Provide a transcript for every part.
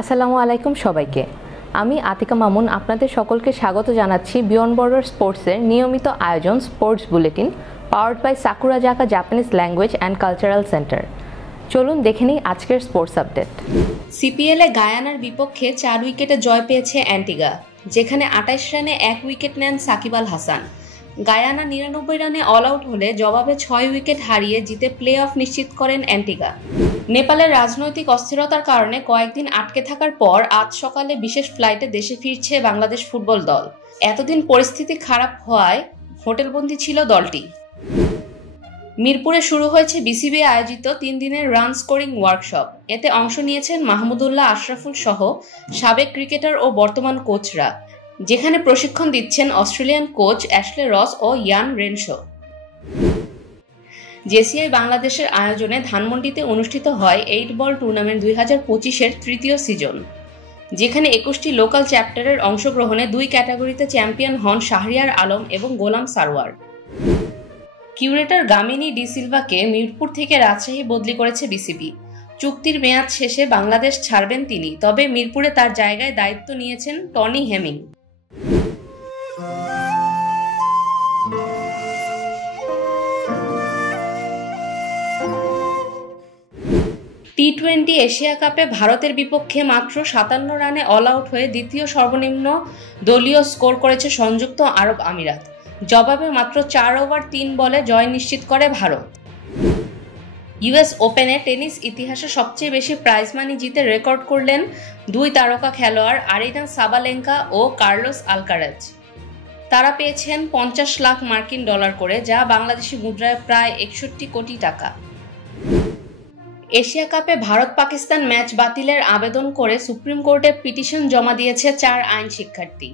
আসসালামু আলাইকুম সবাইকে। আমি আতিকা মামুন আপনাদের সকলকে স্বাগত জানাচ্ছি বিয়ন্ড বর্ডার স্পোর্টসের নিয়মিত আয়োজন sports bulletin powered by Sakurazaka Japanese language and cultural centre. চলুন দেখে নিই আজকের স্পোর্টস আপডেট। সিপিএলে গায়ানার বিপক্ষে 4 উইকেটে জয় পেয়েছে অ্যান্টিগা, যেখানে 28 রানে 1 উইকেট নেন সাকিব আল হাসান। গায়ানা 99 রানে অল আউট হলে জবাবে 6 উইকেট হারিয়ে জিতে প্লে অফ নিশ্চিত করেন অ্যান্টিগা। নেপালের রাজনৈতিক অস্থিরতার কারণে কয়েকদিন আটকে থাকার পর আজ সকালে বিশেষ ফ্লাইটে দেশে ফিরছে বাংলাদেশ ফুটবল দল। এতদিন পরিস্থিতি খারাপ হওয়ায় হোটেলবন্দি ছিল দলটি। মিরপুরে শুরু হয়েছে বিসিবি আয়োজিত 3 দিনের রান স্কোরিং ওয়ার্কশপ। এতে অংশ নিয়েছেন মাহমুদুল্লাহ আশরাফুল সহ সাবেক ক্রিকেটার ও বর্তমান কোচরা, যেখানে প্রশিক্ষণ দিচ্ছেন অস্ট্রেলিয়ান কোচ অ্যাশলে রস ও ইয়ান রেনশো। জেসিআই বাংলাদেশের আয়োজনে ধানমন্ডিতে অনুষ্ঠিত হয় 8 বল টুর্নামেন্ট 2025-এর তৃতীয় সিজন, যেখানে 21টি লোকাল চ্যাপ্টারের অংশগ্রহণে 2 ক্যাটাগরিতে চ্যাম্পিয়ন হন শাহরিয়ার আলম এবং গোলাম সারোয়ার। কিউরেটর গামিনী ডি সিলভাকে মিরপুর থেকে রাজশাহী বদলি করেছে বিসিবি। চুক্তির মেয়াদ শেষে বাংলাদেশ ছাড়বেন তিনি, তবে মিরপুরে তার জায়গায় দায়িত্ব নিয়েছেন টনি হেমিং। টি-20 এশিয়া কাপে ভারতের বিপক্ষে মাত্র 57 রানে অল আউট হয়ে দ্বিতীয় সর্বনিম্ন দলীয় স্কোর করেছে সংযুক্ত আরব আমিরাত। জবাবে মাত্র 4 ওভার 3 বলে জয় নিশ্চিত করে ভারত। ইউএস ওপেনে টেনিস ইতিহাসে সবচেয়ে বেশি প্রাইজ মানি জিতে রেকর্ড করলেন 2 তারকা খেলোয়াড় আরিনা সাবালেঙ্কা ও কার্লোস আলকারাজ। তারা পেয়েছেন 50 লাখ মার্কিন ডলার করে, যা বাংলাদেশি মুদ্রায় প্রায় 61 কোটি টাকা। এশিয়া কাপে ভারত পাকিস্তান ম্যাচ বাতিলের আবেদন করে সুপ্রিম কোর্টে পিটিশন জমা দিয়েছে 4 আইন শিক্ষার্থী।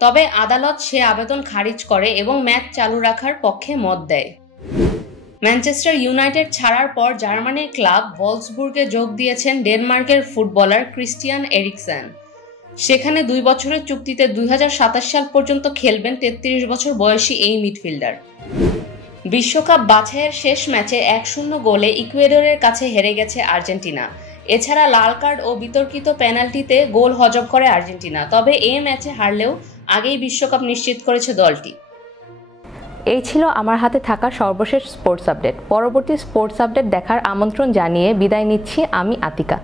তবে আদালত সে আবেদন খারিজ করে এবং ম্যাচ চালু রাখার পক্ষে মত দেয়। ম্যানচেস্টার ইউনাইটেড ছাড়ার পর জার্মানির ক্লাব ভলসবুর্গে যোগ দিয়েছেন ডেনমার্কের ফুটবলার ক্রিস্টিয়ান এরিকসেন। সেখানে 2 বছরের চুক্তিতে 2027 সাল পর্যন্ত খেলবেন 33 বছর বয়সী এই মিডফিল্ডার। বিশ্বকাপ বাছাইয়ের শেষ ম্যাচে 1-0 গোলে ইকুয়েডরের কাছে হেরে গেছে আর্জেন্টিনা। এছাড়া লাল কার্ড ও বিতর্কিত পেনাল্টিতে গোল হজম করে আর্জেন্টিনা। তবে এই ম্যাচে হারলেও আগেই বিশ্বকাপ নিশ্চিত করেছে দলটি। এই ছিল আমার হাতে থাকা সর্বশেষ স্পোর্টস আপডেট। পরবর্তী স্পোর্টস আপডেট দেখার আমন্ত্রণ জানিয়ে বিদায় নিচ্ছি আমি আতিকা।